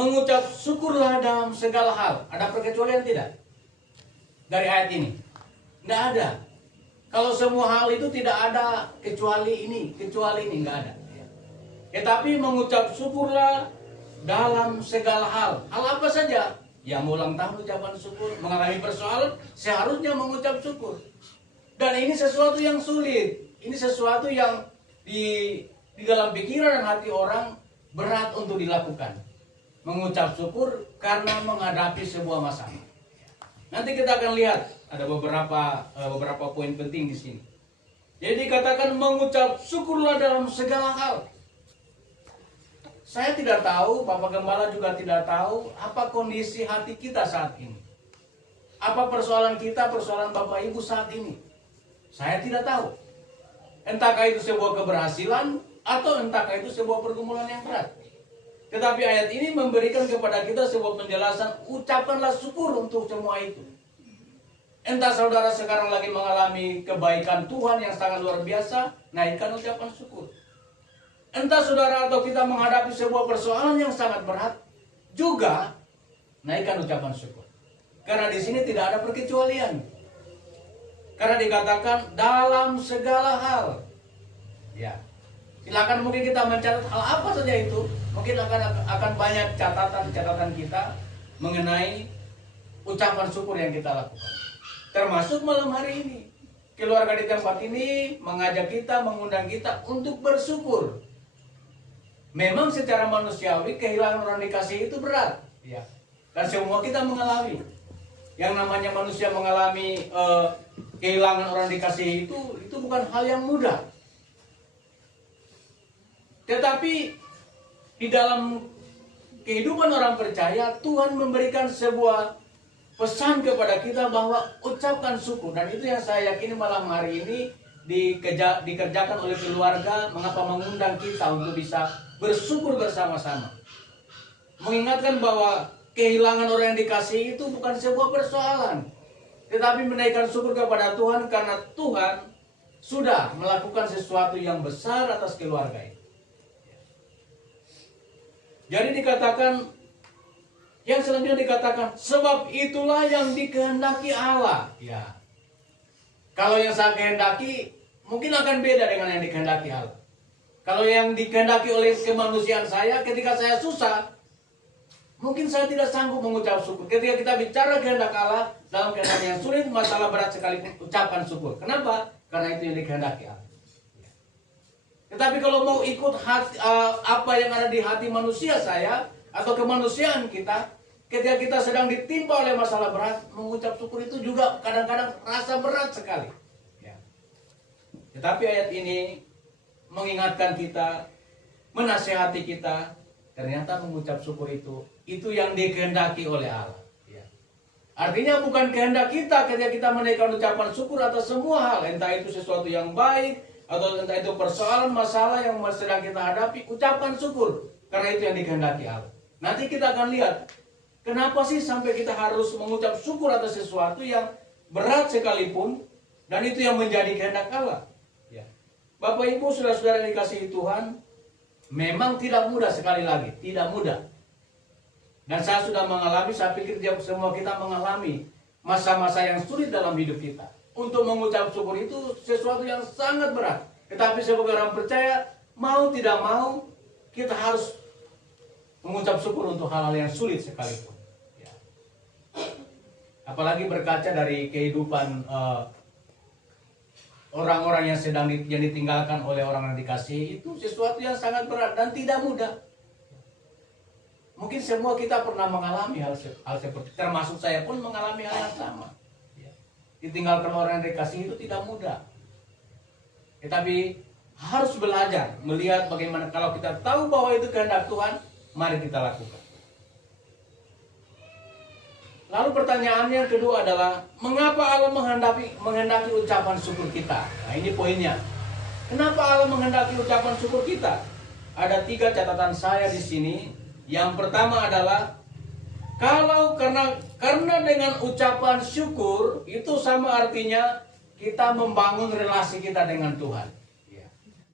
mengucap syukurlah dalam segala hal. Ada perkecualian tidak? Dari ayat ini? Tidak ada. Kalau semua hal itu tidak ada kecuali ini, nggak ada. Tetapi mengucap syukurlah dalam segala hal. Hal apa saja? Yang ulang tahun ucapan syukur, mengalami persoalan seharusnya mengucap syukur. Dan ini sesuatu yang sulit. Ini sesuatu yang di dalam pikiran dan hati orang berat untuk dilakukan. Mengucap syukur karena menghadapi sebuah masalah. Nanti kita akan lihat ada beberapa poin penting di sini. Jadi dikatakan mengucap syukurlah dalam segala hal. Saya tidak tahu, Bapak Gembala juga tidak tahu apa kondisi hati kita saat ini. Apa persoalan kita, persoalan Bapak Ibu saat ini. Saya tidak tahu. Entahkah itu sebuah keberhasilan atau entahkah itu sebuah pergumulan yang berat. Tetapi ayat ini memberikan kepada kita sebuah penjelasan, ucapkanlah syukur untuk semua itu. Entah saudara sekarang lagi mengalami kebaikan Tuhan yang sangat luar biasa, naikkan ucapan syukur. Entah saudara atau kita menghadapi sebuah persoalan yang sangat berat, juga naikkan ucapan syukur. Karena di sini tidak ada perkecualian. Karena dikatakan dalam segala hal. Ya. Silakan mungkin kita mencatat hal apa saja itu. Mungkin akan banyak catatan kita mengenai ucapan syukur yang kita lakukan. Termasuk malam hari ini. Keluarga di tempat ini mengajak kita, mengundang kita untuk bersyukur. Memang secara manusiawi kehilangan orang dikasih itu berat, ya. Dan semua kita mengalami. Yang namanya manusia mengalami kehilangan orang dikasih itu bukan hal yang mudah. Tetapi di dalam kehidupan orang percaya, Tuhan memberikan sebuah pesan kepada kita bahwa ucapkan syukur. Dan itu yang saya yakini malam hari ini dikerjakan oleh keluarga. Mengapa mengundang kita untuk bisa bersyukur bersama-sama, mengingatkan bahwa kehilangan orang yang dikasihi itu bukan sebuah persoalan, tetapi menaikkan syukur kepada Tuhan karena Tuhan sudah melakukan sesuatu yang besar atas keluarga itu. Jadi dikatakan, yang selanjutnya dikatakan, sebab itulah yang dikehendaki Allah. Ya. Kalau yang saya kehendaki mungkin akan beda dengan yang dikehendaki Allah. Kalau yang dikehendaki oleh kemanusiaan saya, ketika saya susah, mungkin saya tidak sanggup mengucap syukur. Ketika kita bicara kehendak Allah, dalam keadaan yang sulit, masalah berat sekalipun, ucapan syukur. Kenapa? Karena itu yang dikehendaki Allah. Tetapi kalau mau ikut apa yang ada di hati manusia saya, atau kemanusiaan kita, ketika kita sedang ditimpa oleh masalah berat, mengucap syukur itu juga kadang-kadang rasa berat sekali. Ya. Tetapi ayat ini mengingatkan kita, menasihati kita, ternyata mengucap syukur itu yang dikehendaki oleh Allah. Ya. Artinya bukan kehendak kita ketika kita menaikkan ucapan syukur atas semua hal, entah itu sesuatu yang baik, atau entah itu persoalan masalah yang sedang kita hadapi, ucapan syukur, karena itu yang dikehendaki Allah. Nanti kita akan lihat, kenapa sih sampai kita harus mengucap syukur atas sesuatu yang berat sekalipun, dan itu yang menjadi kehendak Allah. Bapak Ibu, saudara-saudara yang dikasihi Tuhan, memang tidak mudah, sekali lagi, tidak mudah. Dan saya sudah mengalami, saya pikir semua kita mengalami masa-masa yang sulit dalam hidup kita. Untuk mengucap syukur itu sesuatu yang sangat berat. Tetapi sebagai orang percaya, mau tidak mau, kita harus mengucap syukur untuk hal-hal yang sulit sekalipun. Ya. Apalagi berkaca dari kehidupan orang-orang yang yang ditinggalkan oleh orang yang dikasihi, itu sesuatu yang sangat berat dan tidak mudah. Mungkin semua kita pernah mengalami hal seperti, termasuk saya pun mengalami hal yang sama. Ditinggalkan orang yang dikasihi itu tidak mudah. Tetapi harus belajar melihat bagaimana kalau kita tahu bahwa itu kehendak Tuhan, mari kita lakukan. Lalu pertanyaan yang kedua adalah, mengapa Allah menghendaki ucapan syukur kita? Nah, ini poinnya. Kenapa Allah menghendaki ucapan syukur kita? Ada 3 catatan saya di sini. Yang pertama adalah, karena dengan ucapan syukur itu sama artinya kita membangun relasi kita dengan Tuhan.